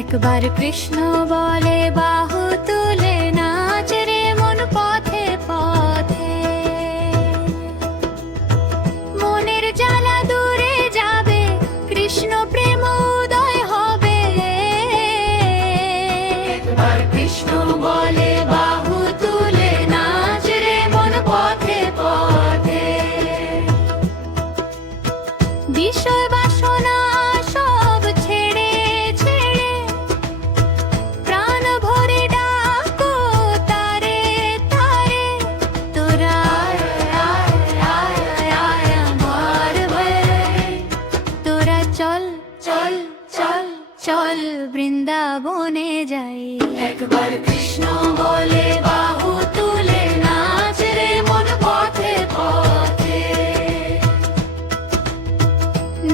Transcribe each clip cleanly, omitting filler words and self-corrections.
একবার কৃষ্ণ বলে বাহু তুলে নাচ রে মন পথে পথে, মনের জ্বালা দূরে যাবে, কৃষ্ণ প্রেম উদয় হবে। একবার কৃষ্ণ বলে বাহু তুলে নাচ রে মন পথে পথে, বিষয় বাসনা সব ছেড়ে ছেড়ে প্রাণ ভরে ডাকো তারে তারে, তোরা আয় আয় আয় আয় আমার ভাই, তোরা চল চল চল চল বৃন্দাবনে যাই। একবার কৃষ্ণ বলে বাহু তুলে নাচ রে মন পথে পথে,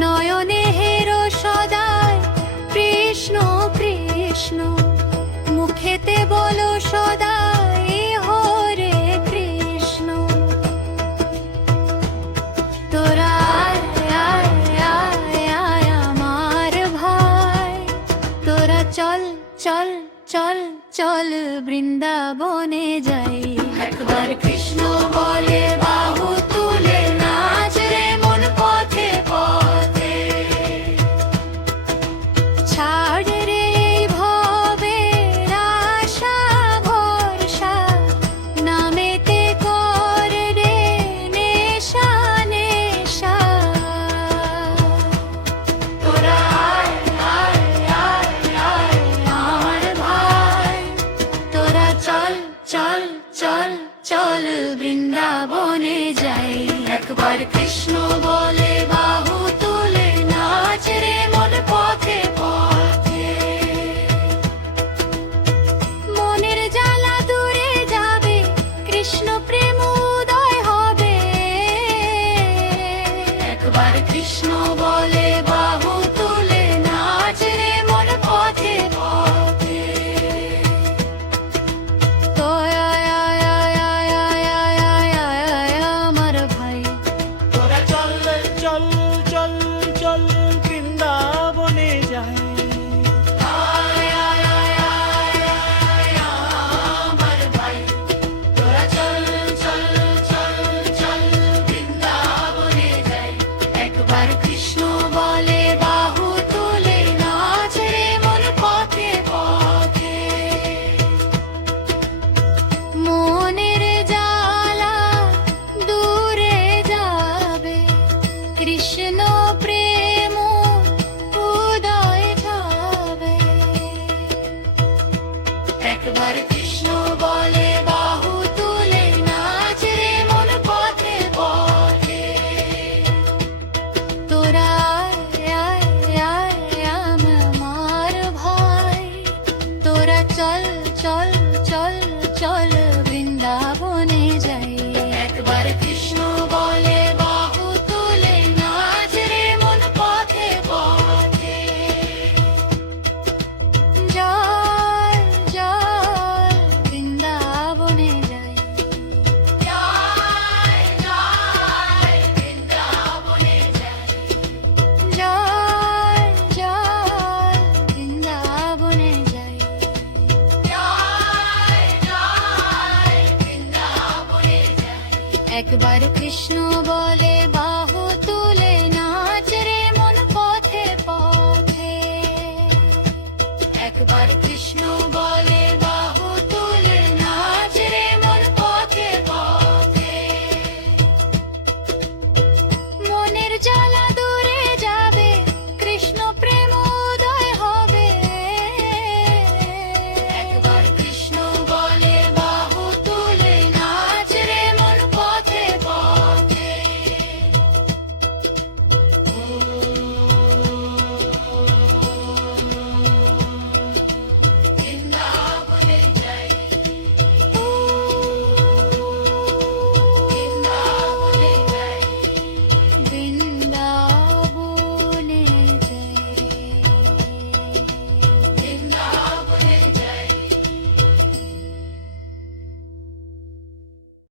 নয়নে হেরো সদায় কৃষ্ণ কৃষ্ণ, মুখেতে বলো সদাই হরে কৃষ্ণ। তোরা আয় আয় আয় আয় আমার ভাই, তোরা চল চল চল চল বৃন্দাবনে যাই। একবার কৃষ্ণ বলে বাহু তুলে নাচ রে মন পথে পথে, ছাড় রে এই ভবের আশা ভরসা, নামেতে কর রে নেশা নেশা। তোরা আয় আয় আয় আয় আমার ভাই, তোরা চল চল চল চল বৃন্দাবনে যাই। একবার কৃষ্ণ বলে বাহু তুলে নাচ রে মন পথে পথে, মনের জ্বালা দূরে যাবে, কৃষ্ণ প্রেম উদয় হবে। একবার কৃষ্ণ বলে বাহু তুলে নাচ রে মন পথে পথে, তো আয় আয় আয় আয় আয় আয় আয় আয় আমার ভাই, তোরা চল চল চল চল বৃন্দাবনে যাই। আয় আয় আয় আয় আয় আমার ভাই, তোরা চল চল চল চল বৃন্দাবনে যাই। একবার কৃষ্ণ বলে বাহু তুলে নাচ রে মন পথে পথে, মনের জ্বালা দূরে যাবে, কৃষ্ণ প্রেম উদয় হবে। একবার কৃষ্ণ বলে বাহু তুলে নাচ রে মন পথে পথে, তোরা আয় আয় আয় আমার ভাই, তোরা চল চল চল চল বৃন্দাবনে যাই। একবার কৃষ্ণ বলে বাহু তুলে নাচ রে মন পথে পথে, জয় জয় বৃন্দাবনে যাই। জয় জয় বৃন্দাবনে যাই, জয় জয় বৃন্দাবনে যাই, জয় জয় বৃন্দাবনে যাই। একবার